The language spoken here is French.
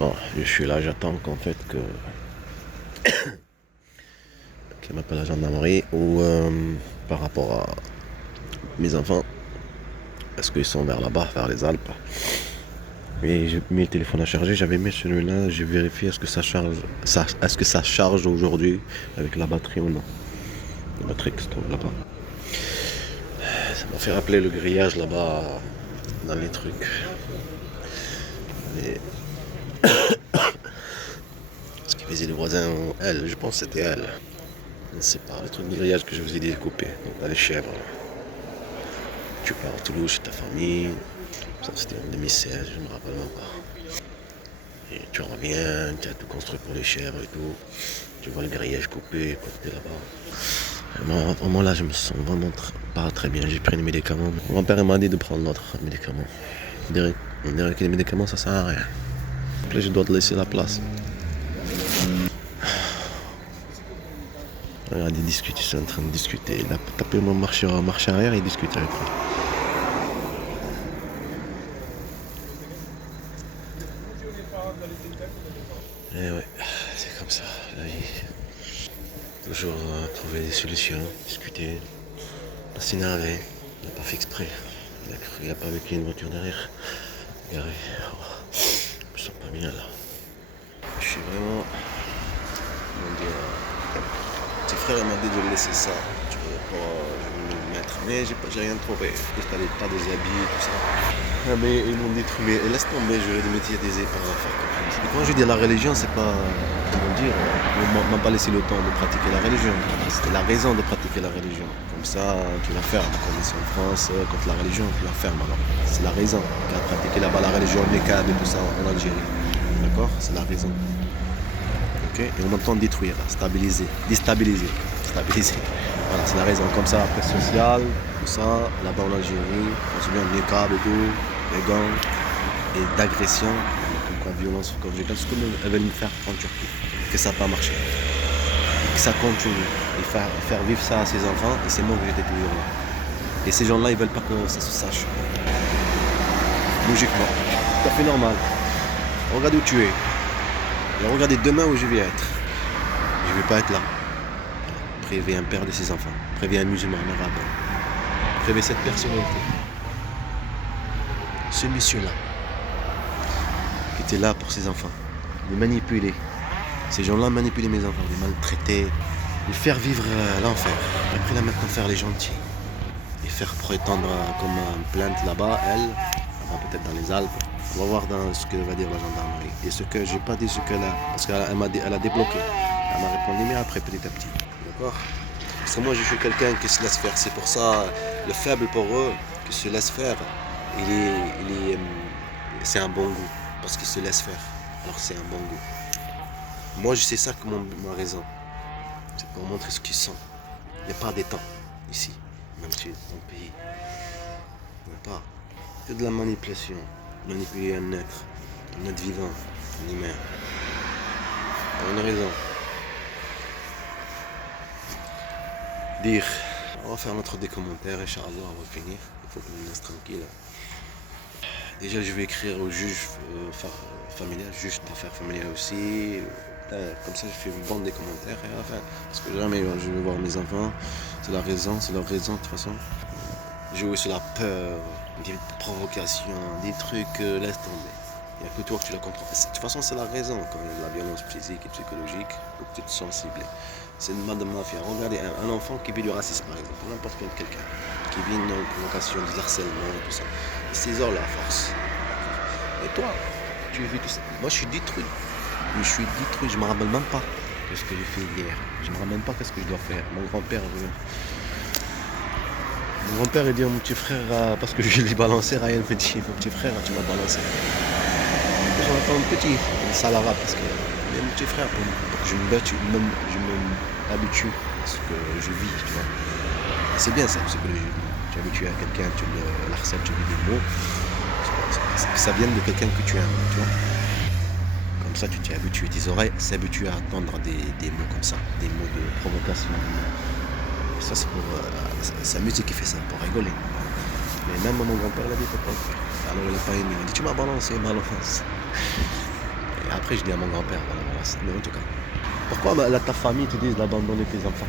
Bon, je suis là, j'attends qu'en fait qu'elle m'appelle la gendarmerie ou par rapport à mes enfants. Est-ce qu'ils sont vers là-bas, vers les Alpes? Et j'ai mis le téléphone à charger, j'avais mis celui-là, j'ai vérifié est-ce que ça charge, est-ce que ça charge aujourd'hui avec la batterie ou non. La batterie qui se trouve là-bas. Ça m'a fait rappeler le grillage là-bas dans les trucs. Et ce qui faisait les voisins, elle, je pense que c'était elle. Je ne sais pas, le truc de grillage que je vous ai dit de couper. Donc dans les chèvres. Tu pars à Toulouse chez ta famille. Ça c'était en 2016, je ne me rappelle même pas. Et tu reviens, tu as tout construit pour les chèvres et tout. Tu vois le grillage coupé, côté là-bas. Vraiment là, je me sens vraiment pas très bien. J'ai pris des médicaments. Mon grand-père m'a dit de prendre notre médicament. On dirait que les médicaments, ça sert à rien. Après, je dois te laisser la place. Regarde, ils discutent, ils sont en train de discuter. Il a tapé mon marche arrière et il discute avec moi. Et ouais, c'est comme ça, la vie. Toujours trouver des solutions, discuter, pas s'énerver. Il n'a pas fait exprès. Il n'a pas vécu une voiture derrière. Garé. Oh, je me sens pas bien là. Je suis vraiment. Comment dire. Petit frère m'a dit de laisser ça. Tu veux pas, je vais me mettre. Mais j'ai rien trouvé. Juste t'as des tas des habits, tout ça. Ah, mais ils m'ont dit, mais laisse tomber, je vais des métiers aisés par faire comme ça. Et quand je dis la religion, c'est pas, comment dire, on m'a pas laissé le temps de pratiquer la religion. C'était la raison de pratiquer la religion. Comme ça, tu la fermes. Quand on est en France, contre la religion, tu la fermes alors. C'est la raison. Qui a pratiqué là-bas la religion, les câbles et tout ça en Algérie. D'accord? C'est la raison. Ok? Et on entend détruire, stabiliser, déstabiliser, stabiliser. Voilà, c'est la raison. Comme ça, après social, tout ça, là-bas en Algérie, on se met les câbles et tout, les gangs, et d'agression, comme violence conjugale, ce qu'elles veulent me faire en Turquie. Que ça n'a pas marché. Et que ça continue. Et faire vivre ça à ses enfants, et c'est moi que j'étais toujours là. Et ces gens-là, ils veulent pas que ça se sache. Logiquement. Tout à fait normal. Regarde où tu es. Et regardez demain où je vais être. Je vais pas être là. Prévez un père de ses enfants. Prévez un musulman, un arabe. Prévez cette personnalité. Ce monsieur-là. Qui était là pour ses enfants. De manipuler. Ces gens-là manipulaient mes enfants. De maltraiter. De faire vivre l'enfer. Après là maintenant faire les gentils. Et faire prétendre comme une plainte là-bas, elle. Là-bas peut-être dans les Alpes. On va voir dans ce que va dire la gendarmerie. Et ce que j'ai pas dit ce qu'elle a. Parce qu'elle a débloqué. Elle m'a répondu mais après petit à petit. D'accord? Parce que moi je suis quelqu'un qui se laisse faire. C'est pour ça le faible pour eux qui se laisse faire. C'est un bon goût. Parce qu'il se laisse faire. Alors c'est un bon goût. Moi je sais ça que ma raison. C'est pour montrer ce qu'ils sont. Il n'y a pas d'état ici. Même si dans le pays. Il n'y a pas. Que de la manipulation. Manipuler un être vivant, un humain. Pour une raison. Dire, on va faire notre des commentaires, Inch'Allah, on va finir. Il faut qu'on nous laisse tranquille. Déjà, je vais écrire au juge familial, juge d'affaires familiales aussi. Comme ça, je fais une bande des commentaires. Et enfin, parce que jamais je vais voir mes enfants. C'est leur raison de toute façon. Jouer sur la peur, des provocations, des trucs, laisse tomber. Il n'y a que toi que tu la comprends. De toute façon, c'est la raison quand il y a de la violence physique et psychologique, pour que tu te sens ciblé. C'est une bande de mafia. Regardez un enfant qui vit du racisme, par exemple, n'importe quel quelqu'un, qui vit une provocation, du harcèlement et tout ça. Il s'isole à force. Et toi, tu vis tout ça. Moi, je suis détruit. Je me rappelle même pas de ce que j'ai fait hier. Je me rappelle même pas qu'est-ce que je dois faire. Mon grand-père il dit à mon petit frère, parce que je lui ai balancé, Ryan me dit, mon petit frère, tu m'as balancé. J'en attends un petit, ça l'arabe, parce que mon petit frère, pour que je m'habitue à ce que je vis, tu vois. C'est bien ça, psychologiquement. Tu es habitué à quelqu'un, tu le harcèles, tu lui dis des mots, que ça vienne de quelqu'un que tu aimes, tu vois. Comme ça, tu t'es habitué, tes oreilles s'habituent à entendre des mots comme ça, des mots de provocation. Ça, c'est pour sa musique qui fait ça, pour rigoler. Mais même mon grand-père l'a dit, faut pas le faire. Alors il n'a pas aimé. Il dit, tu m'as balancé, malheureusement. Et après, je dis à mon grand-père, voilà, voilà, mais en tout cas. Pourquoi ta famille te dit d'abandonner tes enfants?